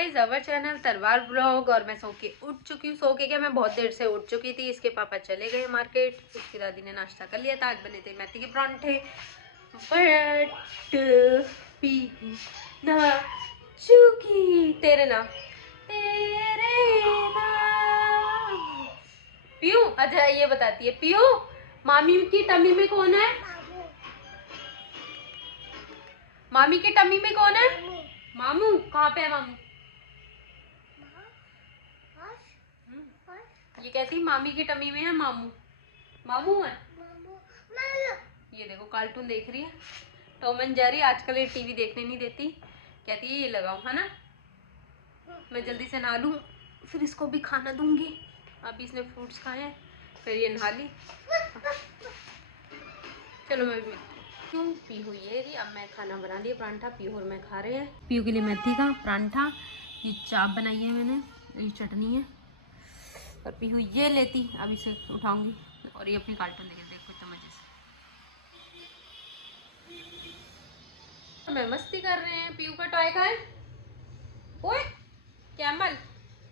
Guys our channel तलवार blog. और मैं सो के उठ चुकी हूँ। सो के क्या, मैं बहुत देर से उठ चुकी थी। इसके पापा चले गए मार्केट, इसकी दादी ने नाश्ता कर लिया था। आज बने थे मेथी के परांठे। बट पीहू ना चुकी तेरे नाम पीहू। अच्छा ये बताती है पीहू, मामी की टमी में कौन है? मामी की टमी में कौन है? मामू। कहाँ पे है मामू? ये कहती मामी की टमी में है मामू। मामू है। ये देखो कार्टून देख रही है, टॉम एंड जेरी। आजकल ये टीवी देखने नहीं देती, कहती है ये लगाओ, है ना। मैं जल्दी से नहा लूँ, फिर इसको भी खाना दूंगी। अभी इसने फ्रूट्स खाए हैं, फिर ये नहा ली। चलो मैं भी क्यों पीहू ये रही। अब मैं खाना बना लिया, परांठा पीहू और मैं खा रहे हैं। पीहू के लिए मेथी का परांठा, ये चाप बनाई है मैंने, ये चटनी है। और पीहू ये लेती, अब इसे उठाऊंगी और ये अपनी कार्टून देखे। देखो तो मजे से मैं मस्ती कर रहे हैं। पीहू का टॉय कहाँ है? ओए कैमल,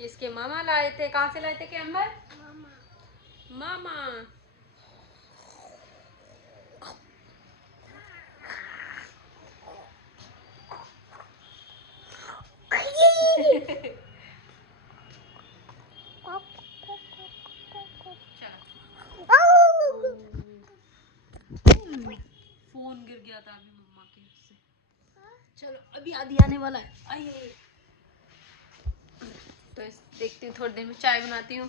इसके मामा लाए थे। कहाँ से लाए थे कैमल? मामा। फोन गिर गया था अभी मम्मा के उससे। चलो अभी आदि आने वाला है। आइए तो देखती हूँ, थोड़ी देर में चाय बनाती हूँ।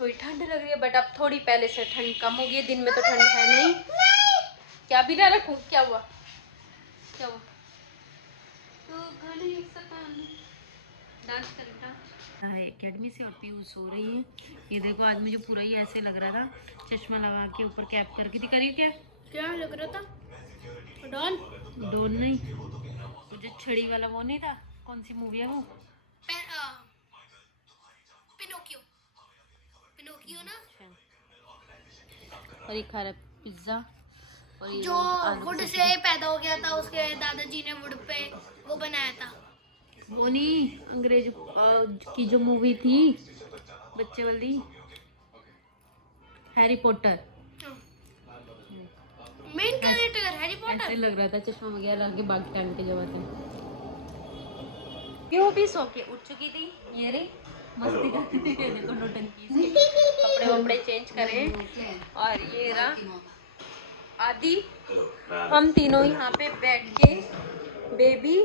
थोड़ी ठंड लग रही है, बट अब थोड़ी पहले से ठंड कम हो गई है। दिन में तो ठंड है नहीं। क्या भी ना रखूँ? क्या हुआ? क्या हुआ? तो डांस कर एकेडमी से। और पीयू सो रही है। ये देखो आज मुझे पूरा ही ऐसे लग रहा था, चश्मा लगा के ऊपर कैप करके थी। करिए क्या क्या लग रहा था? डॉन? डॉन नहीं, मुझे छड़ी वाला वो नहीं था। कौन सी मूवी है वो? पिनोकियो। पिनोकियो ना। और ये खा रहा पिज्जा। और ये जो वुड से पैदा हो गया था, उसके दादाजी ने वुड पे वो बनाया था। वो नहीं, अंग्रेज की जो मूवी थी बच्चे वाली, Harry Potter. Main character Harry Potter. ऐसे लग रहा था, चश्मा वगैरह लगा के बाकी टाइम के जब आते। क्यों भी सो के उठ चुकी थी। ये रही मस्ती करती थी। देखो नौटंकी से कपड़े वपड़े चेंज करे। और ये रहा आदि। हम तीनों यहाँ पे बैठ के, बेबी,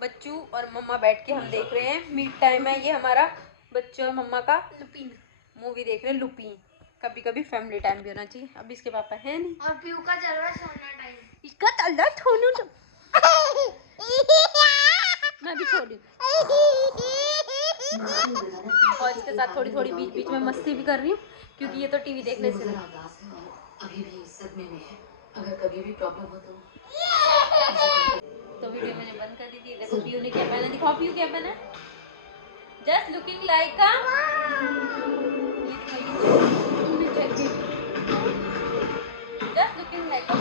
बच्चू और मम्मा बैठ के हम देख रहे हैं। मीट टाइम है ये हमारा, बच्चों और मम्मा का। लुपिन मूवी देख रहे हैं, लुपिन। कभी कभी फैमिली टाइम भी होना चाहिए। अब इसके पापा है नहीं, और पीयू का चल रहा है सोना टाइम। इसका चल रहा है सोना। मैं भी छोड़ी और इसके साथ थोड़ी थोड़ी बीच बीच में मस्ती भी कर रही हूँ, क्योंकि ये तो टीवी देखने से अभी भी सदमे में है। अगर कभी भी प्रॉब्लम हो तो वीडियो मैंने बंद कर दी थी। देखो पीयू ने क्या पहना, दिखाओ पीयू क्या पहना। जस्ट लुकिंग लाइक अ जस्ट लुकिंग लाइक अ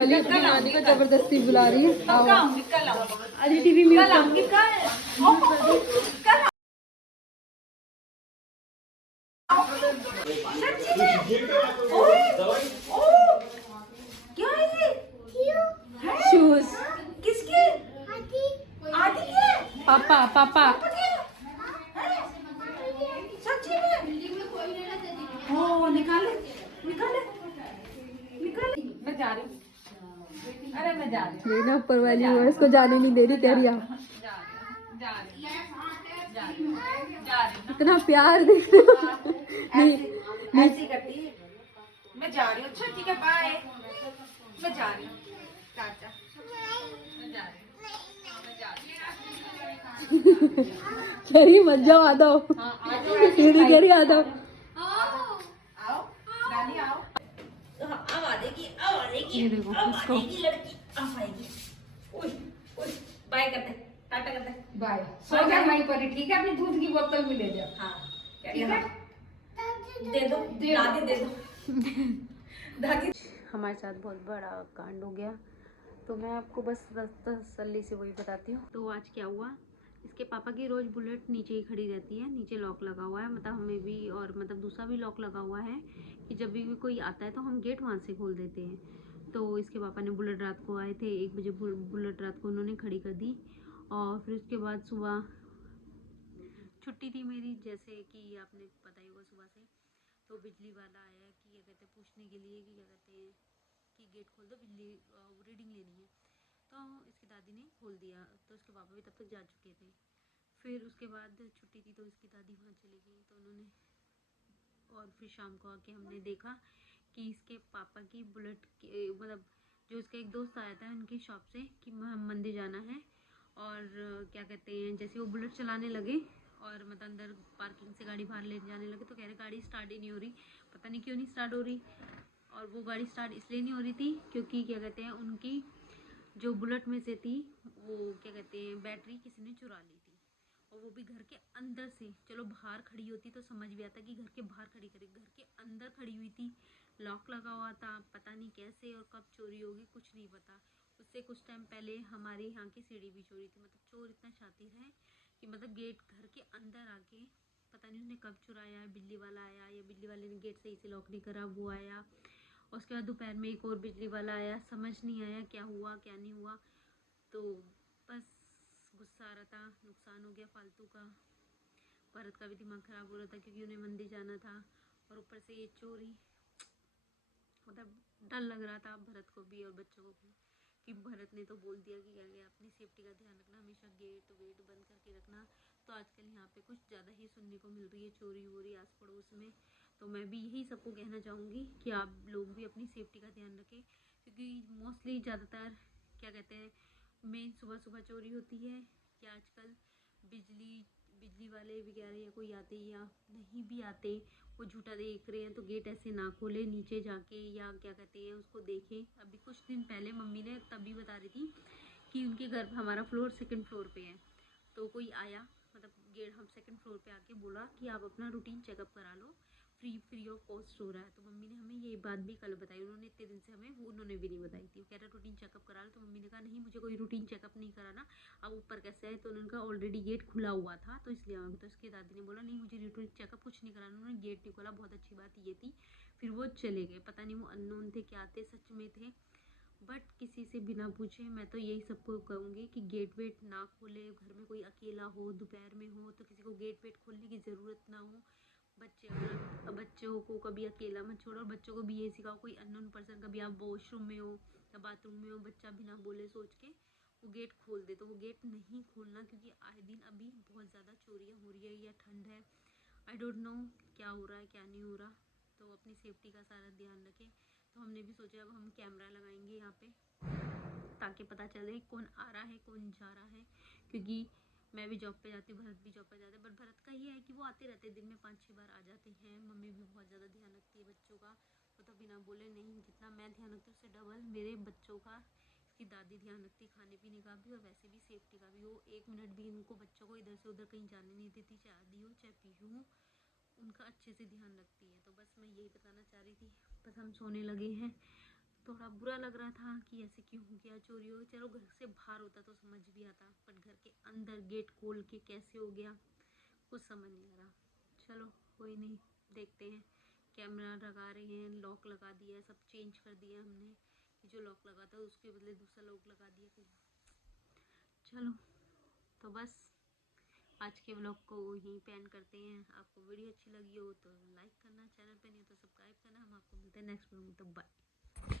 नानी को जबरदस्ती बुला रही है। अरे टीवी में क्या है ये? शूज किसके? आदि के? पापा पापा सच्ची में? ओ निकाले निकाले निकाले। मैं जा रही हूँ। अरे मैं जा रही हूँ। ना ऊपर वाली वो इसको जाने नहीं दे रही, कह रही इतना प्यार देख रहे हो। नहीं ऐसी करती है। मैं जा रही हूँ। अच्छा ठीक है, बाय। मैं जा रही हूँ। टाटा। मैं जा रही हूँ। कह रही मत जाओ, आ जाओ। कह रही आ जाओ। लाली आओ। अब आ देगी, अब आ देगी, ये देखो अब आ इसको। देगी लड़की, अब आएगी। ओए ओए, बाय कर दे, टाटा कर दे। बाय। सो जा वहीं पर ही, ठीक है? अपनी दूध की बोतल भी ले जा। हाँ ठीक है? दे दो, दे दादी दे दो। दादी हमारे साथ बहुत बड़ा कांड हो गया, तो मैं आपको बस तसल्ली से वही बताती हूँ। तो आज क्या हुआ, इसके पापा की रोज़ बुलेट नीचे ही खड़ी रहती है, नीचे लॉक लगा हुआ है, मतलब हमें भी और मतलब दूसरा भी लॉक लगा हुआ है कि जब भी कोई आता है तो हम गेट वहाँ से खोल देते हैं। तो इसके पापा ने बुलेट रात को आए थे 1 बजे, बुलेट रात को उन्होंने खड़ी कर दी। और फिर उसके बाद सुबह छुट्टी थी मेरी, जैसे कि आपने पता ही होगा सुबह से, तो बिजली वाला आया कि क्या कहते हैं पूछने के लिए कि क्या कहते हैं कि गेट खोल दो, बिजली रीडिंग लेनी है। तो इसकी दादी ने खोल दिया, तो उसके पापा भी तब तक जा चुके थे। फिर उसके बाद छुट्टी थी तो इसकी दादी वहाँ चली गई, तो उन्होंने और फिर शाम को आके हमने देखा कि इसके पापा की बुलेट के मतलब जो इसका एक दोस्त आया था उनकी शॉप से कि मंदिर जाना है, और क्या कहते हैं जैसे वो बुलेट चलाने लगे और मतलब अंदर पार्किंग से गाड़ी बाहर ले जाने लगे, तो कह रहे गाड़ी स्टार्ट ही नहीं हो रही, पता नहीं क्यों नहीं स्टार्ट हो रही। और वो गाड़ी स्टार्ट इसलिए नहीं हो रही थी क्योंकि क्या कहते हैं उनकी जो बुलेट में से थी वो क्या कहते हैं बैटरी किसी ने चुरा ली थी, और वो भी घर के अंदर से। चलो बाहर खड़ी होती तो समझ भी आता कि घर के बाहर खड़ी करी, घर के अंदर खड़ी हुई थी, लॉक लगा हुआ था, पता नहीं कैसे और कब चोरी होगी कुछ नहीं पता। उससे कुछ टाइम पहले हमारे यहाँ की सीढ़ी भी चोरी थी, मतलब चोर इतना शातिर है कि मतलब गेट घर के अंदर आके पता नहीं उसने कब चुराया, बिजली वाला आया या बिजली वाले ने गेट सही से लॉक नहीं करा वो आया। उसके बाद दोपहर में एक और बिजली वाला आया, समझ नहीं आया क्या हुआ क्या नहीं हुआ। तो बस गुस्सा आ रहा था, नुकसान हो गया फालतू का। भरत का भी दिमाग ख़राब हो रहा था क्योंकि उन्हें मंदिर जाना था, और ऊपर से ये चोरी, मतलब डर लग रहा था भरत को भी और बच्चों को भी कि भरत ने तो बोल दिया कि क्या गया अपनी सेफ्टी का ध्यान रखना, हमेशा गेट वेट बंद करके रखना। तो आजकल यहाँ पे कुछ ज़्यादा ही सुनने को मिल रही है चोरी वोरी आस पड़ोस में। तो मैं भी यही सबको कहना चाहूँगी कि आप लोग भी अपनी सेफ्टी का ध्यान रखें, क्योंकि मोस्टली ज़्यादातर क्या कहते हैं मेन सुबह सुबह चोरी होती है, कि आजकल बिजली बिजली वाले वगैरह या कोई आते या नहीं भी आते, वो झूठा देख रहे हैं तो गेट ऐसे ना खोले, नीचे जाके या क्या कहते हैं उसको देखें। अभी कुछ दिन पहले मम्मी ने तभी बता रही थी कि उनके घर हमारा फ्लोर 2nd फ्लोर पे है, तो कोई आया मतलब गेट हम 2nd फ्लोर पे आके बोला कि आप अपना रूटीन चेकअप करा लो, फ्री ऑफ कॉस्ट हो रहा है। तो मम्मी ने हमें ये बात भी कल बताई, उन्होंने इतने दिन से हमें वो उन्होंने भी नहीं बताई थी। वो कह रहा रूटीन चेकअप करा लो, तो मम्मी ने कहा नहीं मुझे कोई रूटीन चेकअप नहीं कराना, अब ऊपर कैसे है, तो उन्होंने कहा ऑलरेडी गेट खुला हुआ था तो इसलिए आऊँगी। तो उसकी दादी ने बोला नहीं मुझे रूटीन चेकअप कुछ नहीं कराना, उन्होंने गेट नहीं खोला, बहुत अच्छी बात ये थी। फिर वो चले गए, पता नहीं वो अननोन थे क्या थे, सच में थे, बट किसी से बिना पूछे। मैं तो यही सबको कहूँगी कि गेट वेट ना खोले, घर में कोई अकेला हो दोपहर में हो तो किसी को गेट वेट खोलने की ज़रूरत ना हो। बच्चों को कभी अकेला मत छोड़ो, और बच्चों को भी ये सिखाओ कोई अननोन पर्सन, कभी आप वॉशरूम में हो या बाथरूम में हो, बच्चा बिना बोले सोच के वो गेट खोल दे तो वो गेट नहीं खोलना, क्योंकि आए दिन अभी बहुत ज़्यादा चोरियाँ हो रही है या ठंड है, आई डोंट नो क्या हो रहा है क्या नहीं हो रहा। तो अपनी सेफ्टी का सारा ध्यान रखें। तो हमने भी सोचा अब हम कैमरा लगाएंगे यहाँ पे ताकि पता चले कौन आ रहा है कौन जा रहा है, क्योंकि मैं भी जॉब पे जाती हूँ, भरत भी जॉब पे जाते हैं, बट भरत का ये है कि वो आते रहते हैं, दिन में 5-6 बार आ जाते हैं। मम्मी भी बहुत ज़्यादा ध्यान रखती है बच्चों का, वो तो बिना बोले नहीं, जितना मैं ध्यान रखती हूँ उससे डबल मेरे बच्चों का इसकी दादी ध्यान रखती है, खाने पीने का भी और वैसे भी सेफ्टी का भी। वो 1 मिनट भी इनको बच्चों को इधर से उधर कहीं जाने नहीं देती, चाहे आदि हो चाहे पीहू हो, उनका अच्छे से ध्यान रखती है। तो बस मैं यही बताना चाह रही थी। बस हम सोने लगे हैं, थोड़ा बुरा लग रहा था कि ऐसे क्यों हो गया, चोरी हो, चलो घर से बाहर होता तो समझ भी आता, पर घर के अंदर गेट खोल के कैसे हो गया कुछ समझ नहीं आ रहा। चलो कोई नहीं, देखते हैं। कैमरा लगा रहे हैं, लॉक लगा दिया है, सब चेंज कर दिया हमने, जो लॉक लगा था उसके बदले दूसरा लॉक लगा दिया कोई। चलो तो बस आज के व्लॉग को यहीं पे एंड करते हैं। आपको वीडियो अच्छी लगी हो तो लाइक करना, चैनल पे नहीं हो तो सब्सक्राइब करना। हम आपको मिलते हैं नेक्स्ट व्लॉग में, तो बाय।